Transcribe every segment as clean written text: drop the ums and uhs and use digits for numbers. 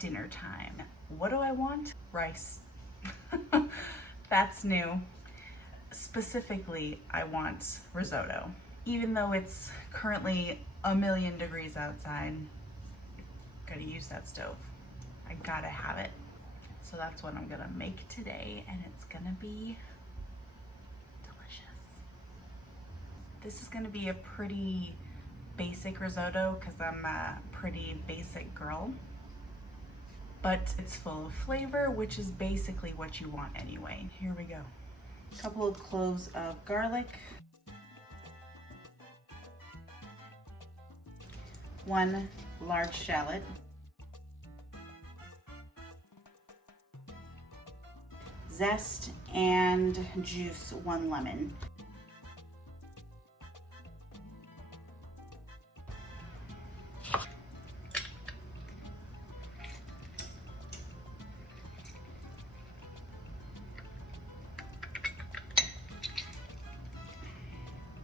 dinner time. What do I want? Rice. That's new. Specifically, I want risotto. Even though it's currently 1,000,000 degrees outside, gotta use that stove. I gotta have it. So that's what I'm gonna make today, and it's gonna be delicious. This is gonna be a pretty basic risotto because I'm a pretty basic girl, but it's full of flavor, which is basically what you want anyway. Here we go. A couple of cloves of garlic, 1 large shallot, zest and juice 1 lemon.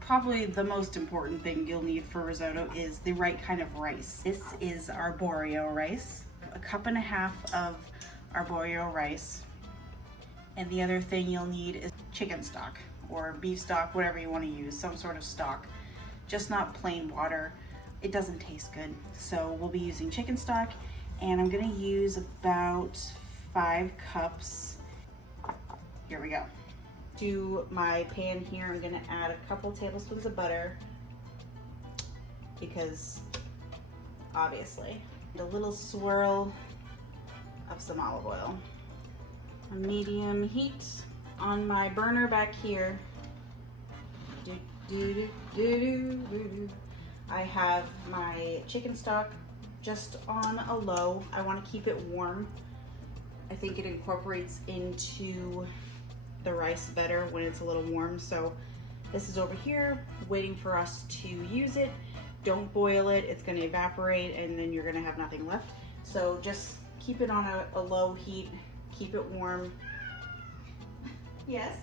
Probably the most important thing you'll need for risotto is the right kind of rice. This is arborio rice, 1.5 cups of arborio rice. And the other thing you'll need is chicken stock or beef stock, whatever you want to use, some sort of stock, just not plain water. It doesn't taste good. So we'll be using chicken stock, and I'm gonna use about 5 cups. Here we go. To my pan here, I'm gonna add a couple tablespoons of butter because obviously, and a little swirl of some olive oil. A medium heat on my burner back here. I have my chicken stock just on a low. I want to keep it warm. I think it incorporates into the rice better when it's a little warm. So this is over here waiting for us to use it. Don't boil it, it's going to evaporate and then you're going to have nothing left. So just keep it on a low heat, keep it warm. Yes.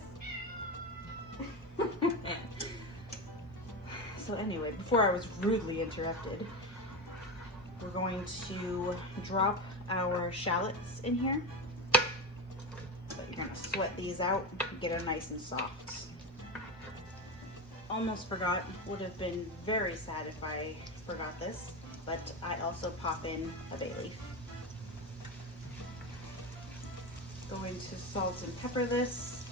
So anyway, before I was rudely interrupted, we're going to drop our shallots in here. You're gonna sweat these out, get them nice and soft. Almost forgot, would have been very sad if I forgot this, but I also pop in a bay leaf. Going to salt and pepper this.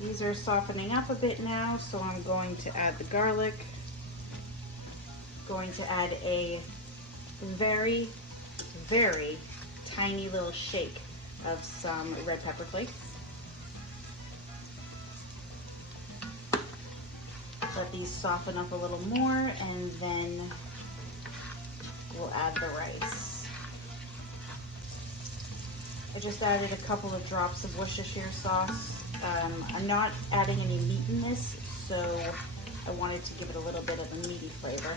These are softening up a bit now, so I'm going to add the garlic. Going to add a very, very tiny little shake of some red pepper flakes. Let these soften up a little more, and then we'll add the rice. I just added a couple of drops of Worcestershire sauce. I'm not adding any meat in this, so I wanted to give it a little bit of a meaty flavor.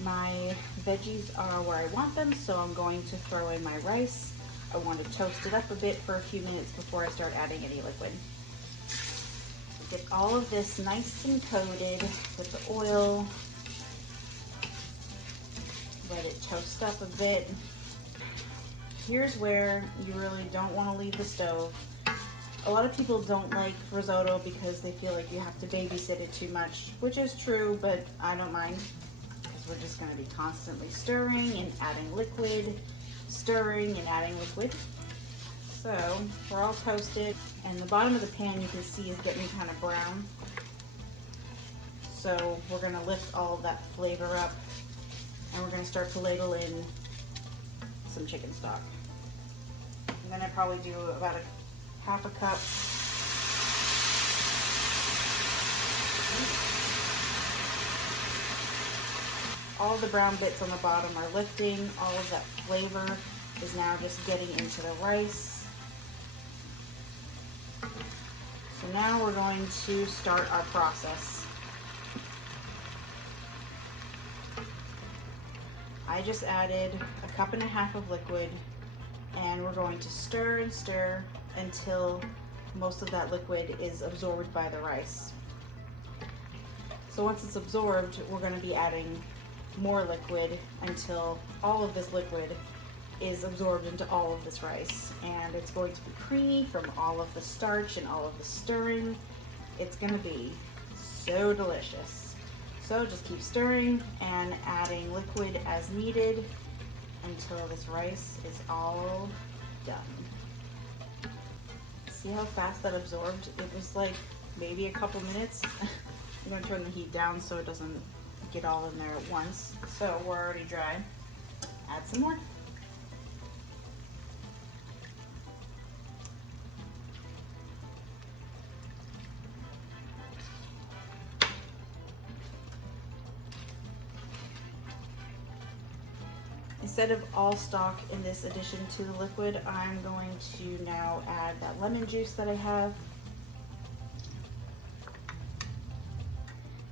My veggies are where I want them, so I'm going to throw in my rice. I want to toast it up a bit for a few minutes before I start adding any liquid. Get all of this nice and coated with the oil. Let it toast up a bit. Here's where you really don't want to leave the stove. A lot of people don't like risotto because they feel like you have to babysit it too much, which is true, but I don't mind. We're just going to be constantly stirring and adding liquid, stirring and adding liquid. So we're all toasted, and the bottom of the pan you can see is getting kind of brown. So we're going to lift all of that flavor up, and we're going to start to ladle in some chicken stock. And then I probably do about 1/2 cup. All the brown bits on the bottom are lifting. All of that flavor is now just getting into the rice. So now we're going to start our process. I just added 1.5 cups of liquid, and we're going to stir and stir until most of that liquid is absorbed by the rice. So once it's absorbed, we're going to be adding more liquid until all of this liquid is absorbed into all of this rice, and it's going to be creamy from all of the starch and all of the stirring. It's gonna be so delicious. So just keep stirring and adding liquid as needed until this rice is all done. See how fast that absorbed? It was like maybe a couple minutes. I'm gonna turn the heat down so it doesn't get all in there at once. So we're already dry. Add some more. Instead of all stock in this addition to the liquid, I'm going to now add that lemon juice that I have.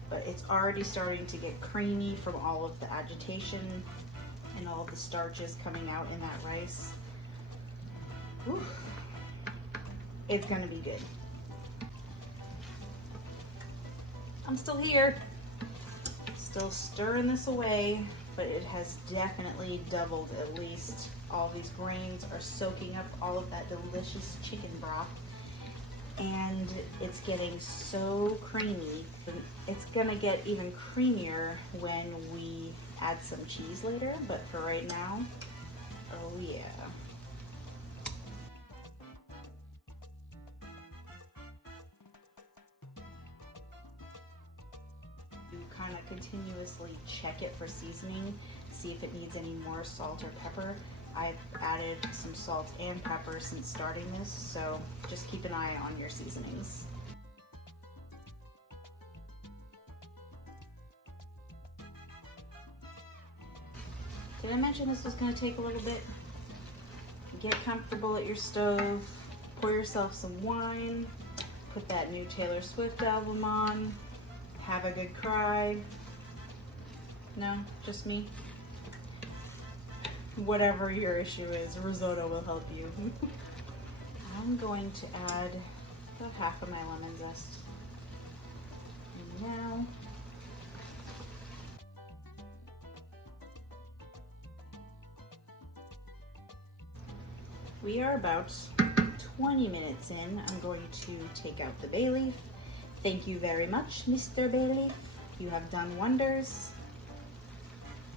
But it's already starting to get creamy from all of the agitation and all of the starches coming out in that rice. Whew. It's gonna be good. I'm still here, still stirring this away, but it has definitely doubled at least. All these grains are soaking up all of that delicious chicken broth, and it's getting so creamy. It's gonna get even creamier when we add some cheese later, but for right now, oh yeah. You kind of continuously check it for seasoning, see if it needs any more salt or pepper. I've added some salt and pepper since starting this, so just keep an eye on your seasonings. Did I mention this was going to take a little bit? Get comfortable at your stove, pour yourself some wine, put that new Taylor Swift album on, have a good cry. No, just me? Whatever your issue is, risotto will help you. I'm going to add about half of my lemon zest. And now, we are about 20 minutes in. I'm going to take out the bay leaf. Thank you very much, Mr. Bay Leaf. You have done wonders.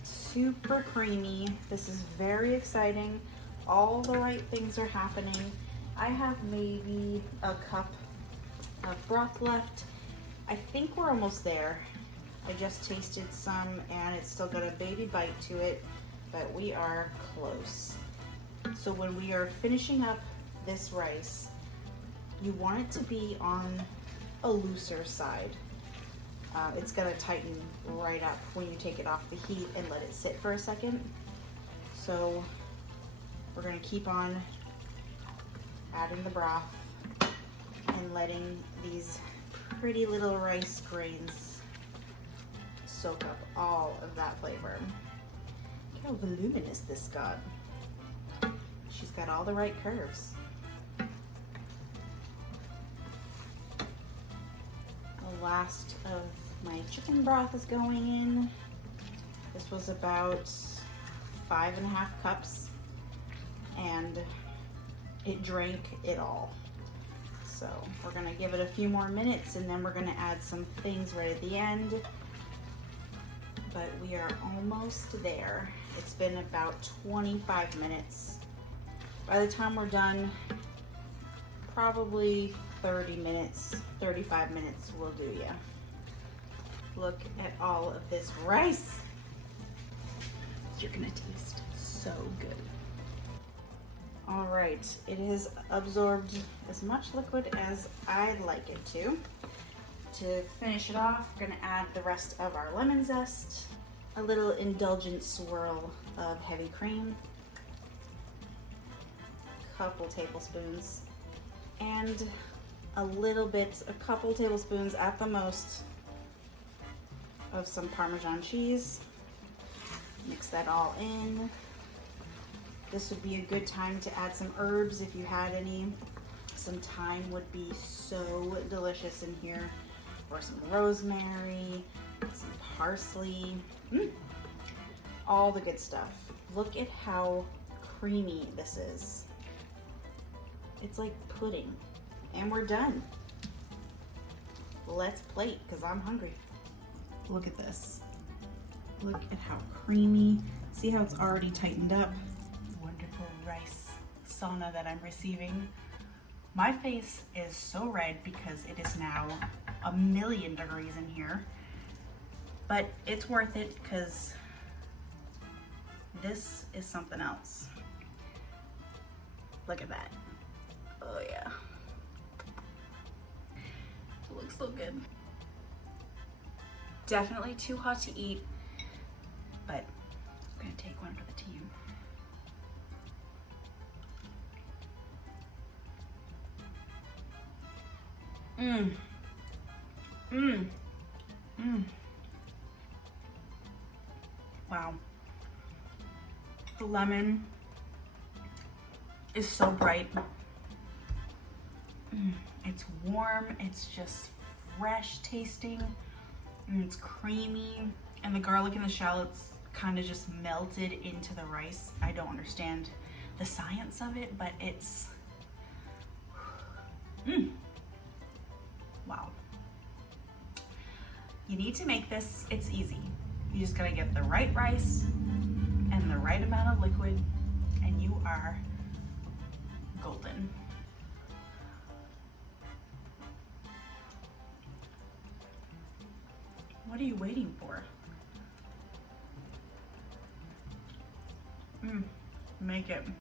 Super creamy. This is very exciting. All the right things are happening. I have maybe a cup of broth left. I think we're almost there. I just tasted some and it's still got a baby bite to it, but we are close. So when we are finishing up this rice, you want it to be on a looser side. It's gonna tighten right up when you take it off the heat and let it sit for a second. So we're gonna keep on adding the broth and letting these pretty little rice grains soak up all of that flavor. Look how voluminous this got. She's got all the right curves. The last of my chicken broth is going in. This was about 5.5 cups and it drank it all. So we're gonna give it a few more minutes and then we're gonna add some things right at the end. But we are almost there. It's been about 25 minutes. By the time we're done, probably 30 minutes, 35 minutes will do ya. Look at all of this rice. You're gonna taste so good. All right, it has absorbed as much liquid as I'd like it to. To finish it off, we're gonna add the rest of our lemon zest, a little indulgent swirl of heavy cream, couple tablespoons, and a couple tablespoons at the most of some Parmesan cheese. Mix that all in. This would be a good time to add some herbs if you had any. Some thyme would be so delicious in here, or some rosemary, some parsley. all the good stuff. Look at how creamy this is. It's like pudding. And we're done. Let's plate, because I'm hungry. Look at this. Look at how creamy. See how it's already tightened up? Wonderful rice sauna that I'm receiving. My face is so red because it is now 1,000,000 degrees in here. But it's worth it because this is something else. Look at that. Oh yeah. It looks so good. Definitely too hot to eat, but I'm gonna take one for the team. Mmm. Mmm. Mmm. Wow. The lemon is so bright. It's warm, it's just fresh tasting, and it's creamy, and the garlic and the shallots kind of just melted into the rice. I don't understand the science of it, but it's, wow. You need to make this, it's easy. You just gotta get the right rice and the right amount of liquid, and you are golden. What are you waiting for? Make it.